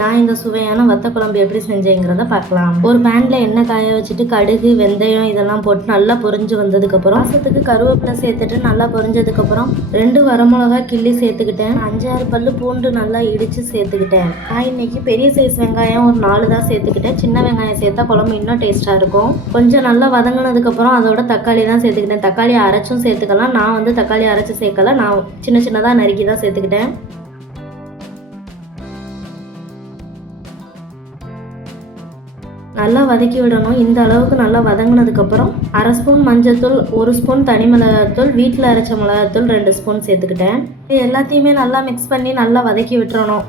நான் இந்த சுவையான வத்த குழம்பு எப்படி செஞ்சேங்கிறத பார்க்கலாம். ஒரு பேன்ல எண்ணெய் காய வச்சுட்டு கடுகு வெந்தயம் இதெல்லாம் போட்டு நல்லா பொரிஞ்சு வந்ததுக்கப்புறம் மாசத்துக்கு கருவேப்பிலை சேர்த்துட்டு நல்லா பொரிஞ்சதுக்கப்புறம் ரெண்டு வரமிளகா கிள்ளி சேர்த்துக்கிட்டேன். அஞ்சாறு பல்லு பூண்டு நல்லா இடித்து சேர்த்துக்கிட்டேன். நான் இன்னைக்கு பெரிய சைஸ் வெங்காயம் ஒரு நாலு தான் சேர்த்துக்கிட்டேன். சின்ன வெங்காயம் சேர்த்தா குழம்பு இன்னும் டேஸ்ட்டாக இருக்கும். கொஞ்சம் நல்லா வதங்கினதுக்கப்புறம் அதோட தக்காளி தான் சேர்த்துக்கிட்டேன். தக்காளி அரைச்சும் சேர்த்துக்கலாம். நான் வந்து தக்காளி அரைச்சு சேர்க்கல. நான் சின்ன சின்னதாக நறுக்கி தான் சேர்த்துக்கிட்டேன். நல்லா வதக்கி விடணும். இந்த அளவுக்கு நல்லா வதங்கினதுக்கப்புறம் அரை ஸ்பூன் மஞ்சத்தூள் ஒரு ஸ்பூன் தனி மிளகாத்தூள் வீட்டில் அரைச்ச மிளகாத்தூள் ரெண்டு ஸ்பூன் சேர்த்துக்கிட்டேன். இது எல்லாத்தையுமே நல்லா மிக்ஸ் பண்ணி நல்லா வதக்கி விட்டுறணும்.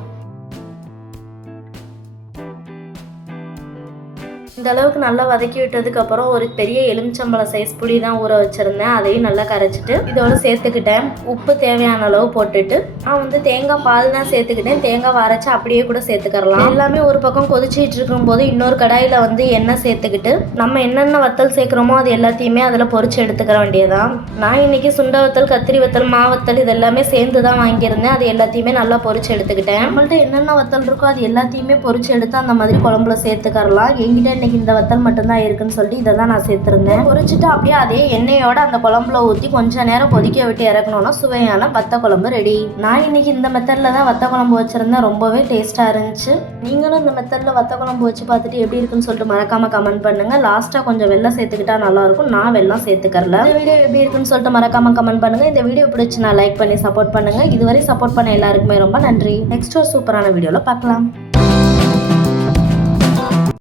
இந்த அளவுக்கு நல்லா வதக்கி விட்டதுக்கப்புறம் ஒரு பெரிய எலுமிச்சம்பழம் சைஸ் புளி தான் ஊற வச்சுருந்தேன். அதையும் நல்லா கரைச்சிட்டு இதோட சேர்த்துக்கிட்டேன். உப்பு தேவையான அளவு போட்டுட்டு நான் வந்து தேங்காய் பால் தான் சேர்த்துக்கிட்டேன். தேங்காய் அரைச்சி அப்படியே கூட சேர்த்துக்கறலாம். எல்லாமே ஒரு பக்கம் கொதிச்சிட்டு இருக்கும்போது இன்னொரு கடாயில் வந்து எண்ணெய் சேர்த்துக்கிட்டு நம்ம என்னென்ன வத்தல் சேர்க்குறோமோ அது எல்லாத்தையுமே அதில் பொறிச்சு எடுத்துக்கிற வேண்டியதான் நான் இன்னைக்கு சுண்ட வத்தல் கத்திரி வத்தல் மாவத்தல் இது எல்லாமே சேர்ந்து தான் வாங்கியிருந்தேன். அது எல்லாத்தையுமே நல்லா பொறிச்சு எடுத்துக்கிட்டேன். நம்மள்ட்ட என்னென்ன வத்தல் இருக்கோ அது எல்லாத்தையுமே பொறிச்சு எடுத்து அந்த மாதிரி குழம்புல சேர்த்துக்கறலாம். எங்கிட்ட எனக்கு இந்த வத்தல் மட்டும்தான் இருக்குன்னு சொல்லிட்டு இதை தான் நான் சேர்த்துருந்தேன். பொரிச்சிட்டு அப்படியே அதே எண்ணெயோட அந்த குழம்புல ஊற்றி கொஞ்சம் நேரம் கொதிக்க விட்டு இறக்கணும்னா சுவையான வத்த குழம்பு ரெடி நான் இன்னைக்கு இந்த மெத்தடில் தான் வத்த குழம்பு வச்சுருந்தேன். ரொம்பவே டேஸ்ட்டாக இருந்துச்சு. நீங்களும் இந்த மெத்தடில் வத்த குழம்பு வச்சு பார்த்துட்டு எப்படி இருக்குன்னு சொல்லிட்டு மறக்காம கமெண்ட் பண்ணுங்கள் லாஸ்ட்டாக கொஞ்சம் வெள்ளம் சேர்த்துக்கிட்டா நல்லா இருக்கும். நான் வெள்ளம் சேர்த்துக்கறல. இந்த வீடியோ எப்படி இருக்குன்னு சொல்லிட்டு மறக்காம கமெண்ட் பண்ணுங்கள் இந்த வீடியோ பிடிச்சி நான் லைக் பண்ணி சப்போர்ட் பண்ணுங்கள் இதுவரை சப்போர்ட் பண்ண எல்லாருக்குமே ரொம்ப நன்றி. நெக்ஸ்ட் ஒரு சூப்பரான வீடியோவில் பார்க்கலாம்.